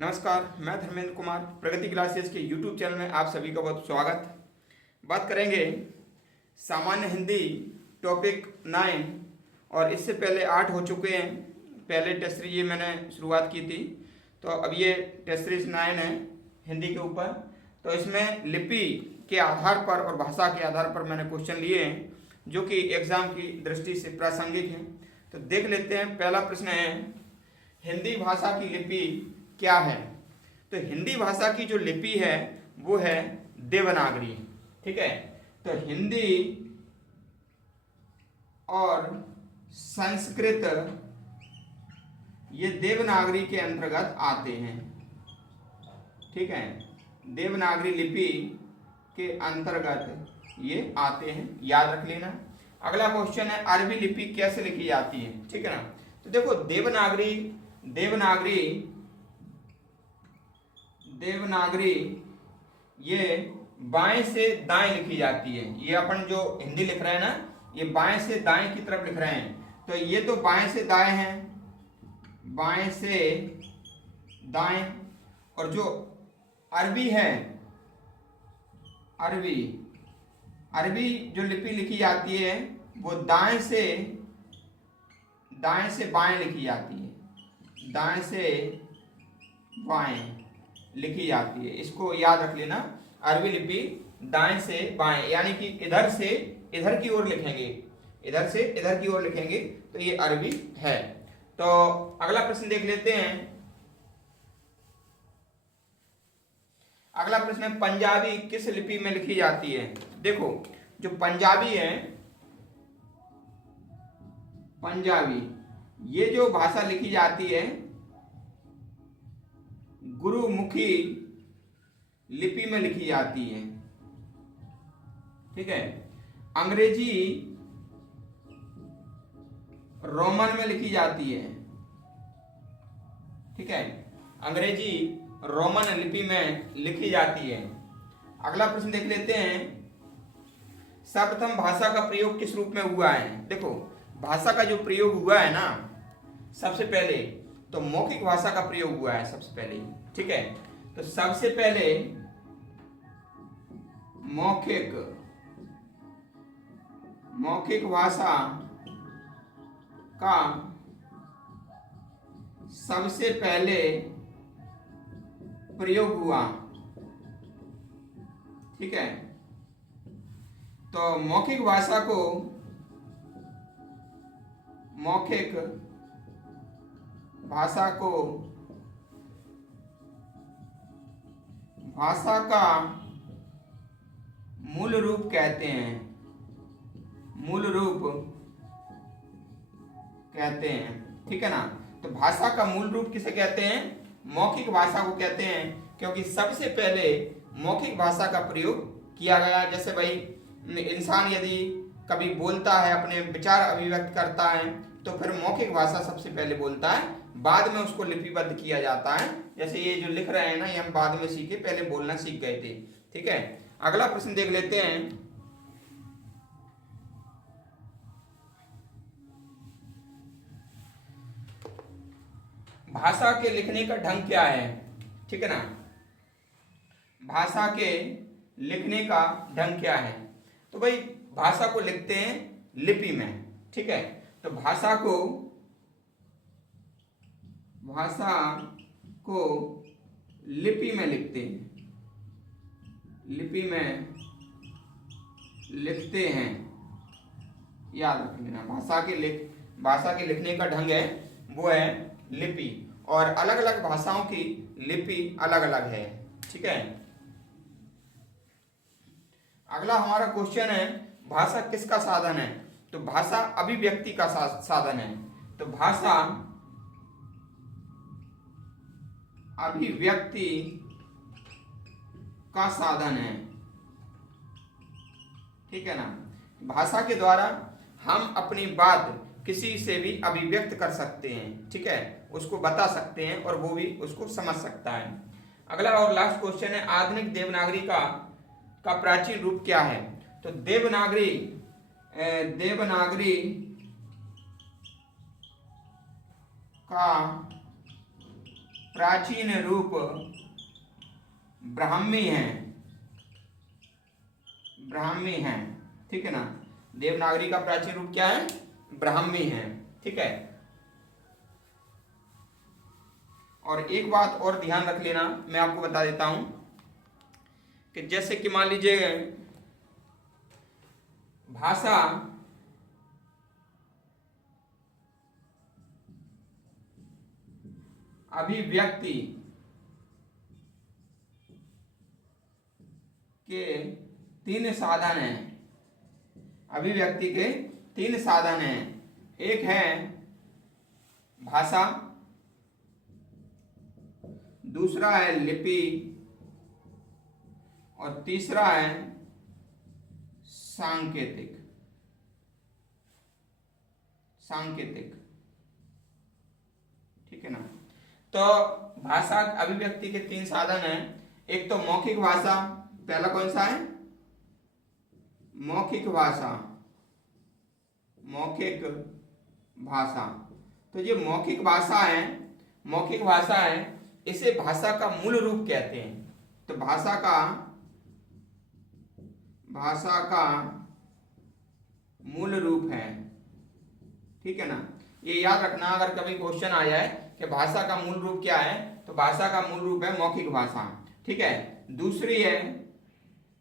नमस्कार, मैं धर्मेंद्र कुमार प्रगति क्लासेस के YouTube चैनल में आप सभी का बहुत स्वागत। बात करेंगे सामान्य हिंदी टॉपिक 9 और इससे पहले 8 हो चुके हैं। पहले टेस्ट सीरीज ये मैंने शुरुआत की थी, तो अब ये टेस्ट सीरीज 9 है हिंदी के ऊपर। तो इसमें लिपि के आधार पर और भाषा के आधार पर मैंने क्वेश्चन लिए हैं जो कि एग्जाम की दृष्टि से प्रासंगिक हैं। तो देख लेते हैं। पहला प्रश्न है, हिंदी भाषा की लिपि क्या है? तो हिंदी भाषा की जो लिपि है वो है देवनागरी। ठीक है, तो हिंदी और संस्कृत ये देवनागरी के अंतर्गत आते हैं। ठीक है, देवनागरी लिपि के अंतर्गत ये आते हैं, याद रख लेना। अगला क्वेश्चन है, अरबी लिपि कैसे लिखी जाती है? ठीक है ना। तो देखो देवनागरी ये बाएं से दाएं लिखी जाती है। ये अपन जो हिंदी लिख रहे हैं ना, ये बाएं से दाएं की तरफ लिख रहे हैं। तो ये तो बाएं से दाएं है, बाएं से दाएं। और जो अरबी है, अरबी जो लिपि लिखी जाती है वो दाएं से बाएं लिखी जाती है, दाएं से बाएं लिखी जाती है। इसको याद रख लेना। अरबी लिपि दाएं से बाएं, यानी कि इधर से इधर की ओर लिखेंगे, इधर से इधर की ओर लिखेंगे तो ये अरबी है। तो अगला प्रश्न देख लेते हैं। अगला प्रश्न है, पंजाबी किस लिपि में लिखी जाती है? देखो, जो पंजाबी है, पंजाबी ये जो भाषा लिखी जाती है गुरुमुखी लिपि में लिखी जाती है। ठीक है, अंग्रेजी रोमन में लिखी जाती है। ठीक है, अंग्रेजी रोमन लिपि में लिखी जाती है। अगला प्रश्न देख लेते हैं, सर्वप्रथम भाषा का प्रयोग किस रूप में हुआ है? देखो, भाषा का जो प्रयोग हुआ है ना, सबसे पहले तो मौखिक भाषा का प्रयोग हुआ है सबसे पहले। ठीक है, तो सबसे पहले मौखिक भाषा का सबसे पहले प्रयोग हुआ। ठीक है, तो मौखिक भाषा का मूल रूप कहते हैं, ठीक है ना। तो भाषा का मूल रूप किसे कहते हैं? मौखिक भाषा को कहते हैं, क्योंकि सबसे पहले मौखिक भाषा का प्रयोग किया गया। जैसे भाई इंसान यदि कभी बोलता है, अपने विचार अभिव्यक्त करता है, तो फिर मौखिक भाषा सबसे पहले बोलता है, बाद में उसको लिपिबद्ध किया जाता है। जैसे ये जो लिख रहे हैं ना, ये हम बाद में सीखे, पहले बोलना सीख गए थे। ठीक है, अगला प्रश्न देख लेते हैं। भाषा के लिखने का ढंग क्या है? ठीक है ना, भाषा के लिखने का ढंग क्या है? तो भाई भाषा को लिखते हैं लिपि में। ठीक है, तो भाषा को लिपि में लिखते हैं, याद रख लेना। भाषा के लिखने का ढंग है वो है लिपि, और अलग अलग भाषाओं की लिपि अलग अलग है। ठीक है, अगला हमारा क्वेश्चन है, भाषा किसका साधन है? तो भाषा अभिव्यक्ति का साधन है। तो भाषा अभिव्यक्ति का साधन है। ठीक है ना, भाषा के द्वारा हम अपनी बात किसी से भी अभिव्यक्त कर सकते हैं। ठीक है, उसको बता सकते हैं और वो भी उसको समझ सकता है। अगला और लास्ट क्वेश्चन है, आधुनिक देवनागरी का प्राचीन रूप क्या है? तो देवनागरी का प्राचीन रूप ब्राह्मी हैं, ब्राह्मी हैं, ठीक है ना। देवनागरी का प्राचीन रूप क्या है? ब्राह्मी है, ठीक है। और एक बात और ध्यान रख लेना, मैं आपको बता देता हूं कि जैसे कि मान लीजिए भाषा अभिव्यक्ति के तीन साधन हैं, अभिव्यक्ति के तीन साधन हैं। एक है भाषा, दूसरा है लिपि और तीसरा है सांकेतिक, सांकेतिक, ठीक है ना। तो भाषा अभिव्यक्ति के तीन साधन हैं। एक तो मौखिक भाषा, पहला कौन सा है? मौखिक भाषा, मौखिक भाषा। तो ये मौखिक भाषा है, मौखिक भाषा है, इसे भाषा का मूल रूप कहते हैं। तो भाषा का मूल रूप है, ठीक है ना। ये याद रखना, अगर कभी क्वेश्चन आ जाए कि भाषा का मूल रूप क्या है, तो भाषा का मूल रूप है मौखिक भाषा, ठीक है। दूसरी है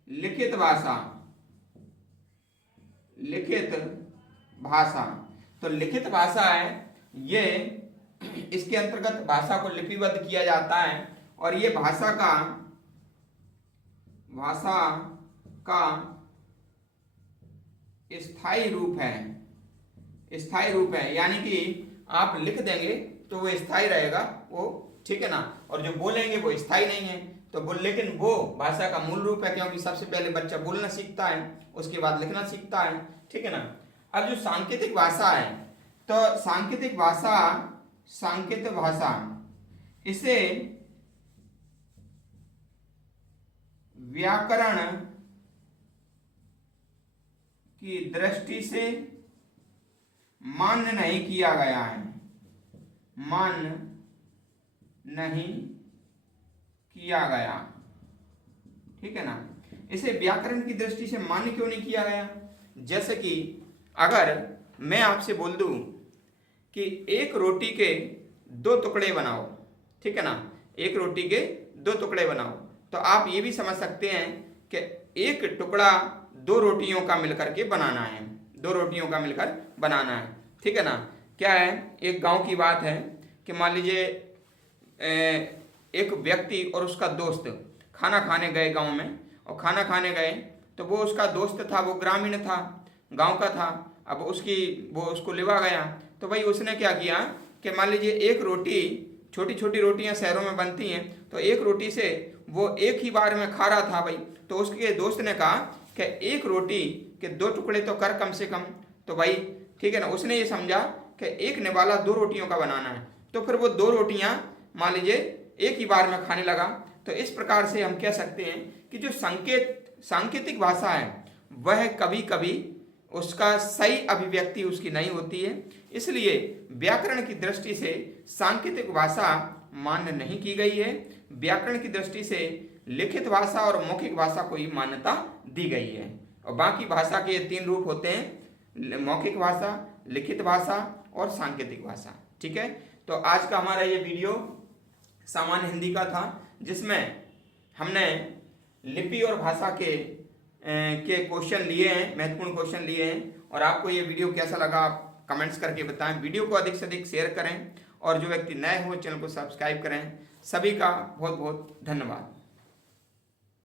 लिखित भाषा, लिखित भाषा। तो लिखित भाषा है ये, इसके अंतर्गत भाषा को लिपिबद्ध किया जाता है और ये भाषा का स्थायी रूप है, स्थायी रूप है, यानी कि आप लिख देंगे तो वो स्थायी रहेगा वो, ठीक है ना। और जो बोलेंगे वो स्थायी नहीं है, तो लेकिन वो भाषा का मूल रूप है, क्योंकि सबसे पहले बच्चा बोलना सीखता है, उसके बाद लिखना सीखता है, ठीक है ना। अब जो सांकेतिक भाषा है, तो सांकेतिक भाषा, सांकेतिक भाषा, इसे व्याकरण की दृष्टि से मान्य नहीं किया गया है, मान्य नहीं किया गया, ठीक है ना। इसे व्याकरण की दृष्टि से मान्य क्यों नहीं किया गया? जैसे कि अगर मैं आपसे बोल दूं कि एक रोटी के दो टुकड़े बनाओ, ठीक है ना, एक रोटी के दो टुकड़े बनाओ, तो आप ये भी समझ सकते हैं कि एक टुकड़ा दो रोटियों का मिलकर के बनाना है, दो रोटियों का मिलकर बनाना है, ठीक है ना। क्या है, एक गांव की बात है कि मान लीजिए एक व्यक्ति और उसका दोस्त खाना खाने गए गांव में, और खाना खाने गए तो वो उसका दोस्त था, वो ग्रामीण था, गांव का था। अब वो उसको लेवा गया, तो भाई उसने क्या किया कि मान लीजिए एक रोटी, छोटी छोटी रोटियां शहरों में बनती हैं, तो एक रोटी से वो एक ही बार में खा रहा था भाई। तो उसके दोस्त ने कहा कि एक रोटी के दो टुकड़े तो कर कम से कम। तो भाई ठीक है ना, उसने ये समझा कि एक निवाला दो रोटियों का बनाना है, तो फिर वो दो रोटियां मान लीजिए एक ही बार में खाने लगा। तो इस प्रकार से हम कह सकते हैं कि जो सांकेतिक भाषा है वह कभी कभी उसका सही अभिव्यक्ति उसकी नहीं होती है, इसलिए व्याकरण की दृष्टि से सांकेतिक भाषा मान्य नहीं की गई है। व्याकरण की दृष्टि से लिखित भाषा और मौखिक भाषा को ही मान्यता दी गई है। और बाकी भाषा के तीन रूप होते हैं, मौखिक भाषा, लिखित भाषा और सांकेतिक भाषा, ठीक है। तो आज का हमारा ये वीडियो सामान्य हिंदी का था, जिसमें हमने लिपि और भाषा के क्वेश्चन लिए हैं, महत्वपूर्ण क्वेश्चन लिए हैं। और आपको ये वीडियो कैसा लगा आप कमेंट्स करके बताएं। वीडियो को अधिक से अधिक शेयर करें और जो व्यक्ति नए हो चैनल को सब्सक्राइब करें। सभी का बहुत बहुत धन्यवाद।